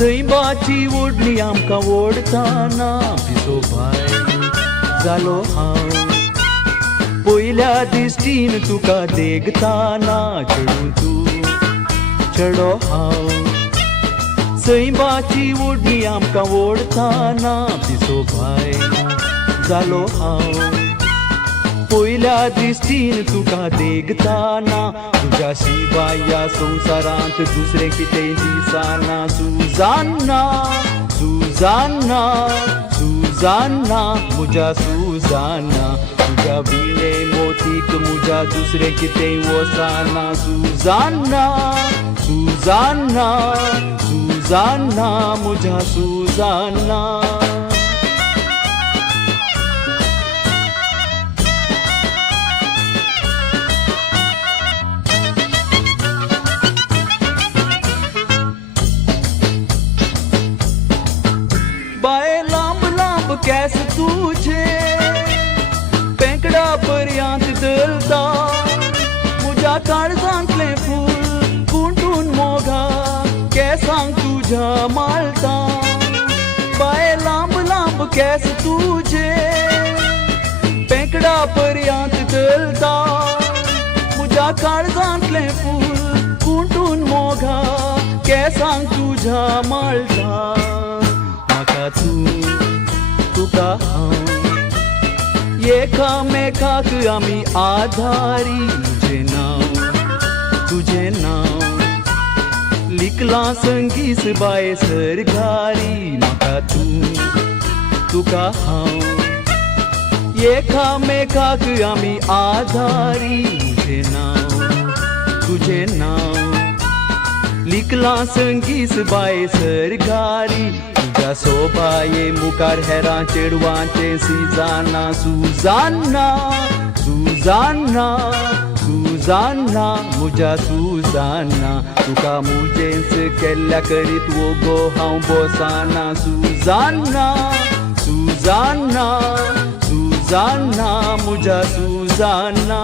सैबाची ओढणी आमकां ओडताना भिजो भायर जालो हांव पयल्या दिश्टीन तुका देगताना चडून तूं चडो हांव सैबाची ओढणी आमकां ओडताना भिजो भायर जालो हांव पयल्या दिश्टीन तुका देगताना तुज्या शिवाय ह्या संवसारांत दुसरें कितेंय दिसना सुजान्ना सुजान्ना सुजान्ना म्हज्या सुजान्ना तुज्या विणे मोतीक म्हज्या दुसरें कितेंय वचना सुजान्ना सुजान्ना सुजान्ना म्हज्या सुजान्ना बाये लांब लांब केस तुझे पेंकडा पर्यंत दलता म्हज्या काळजांतलें फूल गुंठून मोगा केसांक तुज्या माळटा बाये लांब लांब केस तुझे पेंकडा पर्यंत दलता म्हज्या काळजांतलें फूल गुंठून मोगा केसांक तुज्या माळटा तुका हांव एकामेकाक आमी आधारी तुजें नांव लिखलां संगीत बाये सरकारी म्हाका तुका हांव एकामेकाक आमी आधारी तुजें नांव लिखलां संगीत बाये सरकारी तुज्या सोबाये मुखार हेरां चेडवांचें सिजाना सुजान्ना सुजान्ना सुजान्ना म्हज्या सुजान्ना तुका मुजेंच केल्ल्या करीत वोगो हांव बसना सुजान्ना सुजान्ना सुजान्ना म्हज्या सुजान्ना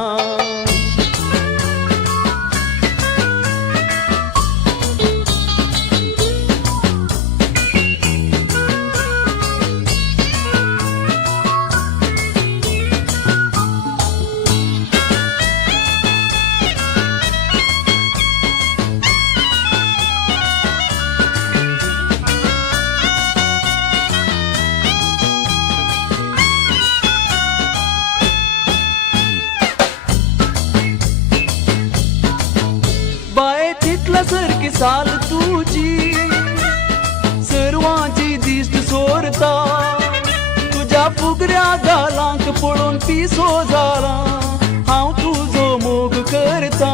सारकी साल तुजी सर्वांची दिश्ट सोरता तुज्या फुगऱ्या गालांक पळोवन पिसो जाला हांव तुजो मोग करता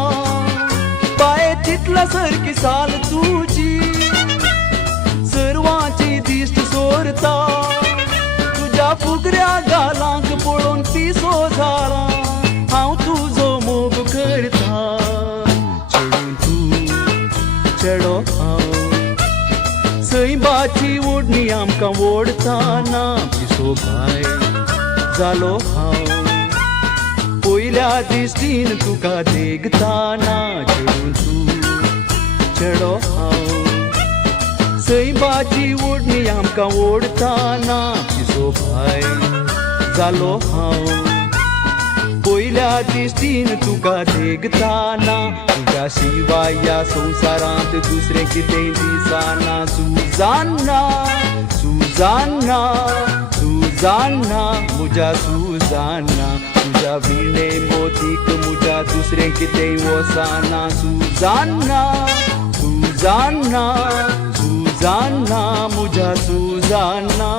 पांय चितला सारकी साल तुजी सर्वांची दिश्ट सोरता तुज्या फुगऱ्या गालांक पळोवन पिसो जाला हांव तुजो मोग करता चडो हांव सैबाची ओढणी आमकां ओडताना पिसो भायर जालो हांव पयल्या दिश्टीन तुका देगताना चडून तूं चडो हांव सैबाची ओढणी आमकां ओडताना पिसो भायर जालो हांव पयल्या दिश्टीन तुका देगताना तुज्या शिवाय ह्या संवसारांत दुसरें कितेंय दिसना सुजान्ना सुजान्ना सुजान्ना म्हज्या सुजान्ना तुज्या विणे मोतीक म्हज्या दुसरें कितेंय वचना सुजान्ना सुजान्ना सुजान्ना म्हज्या सुजान्ना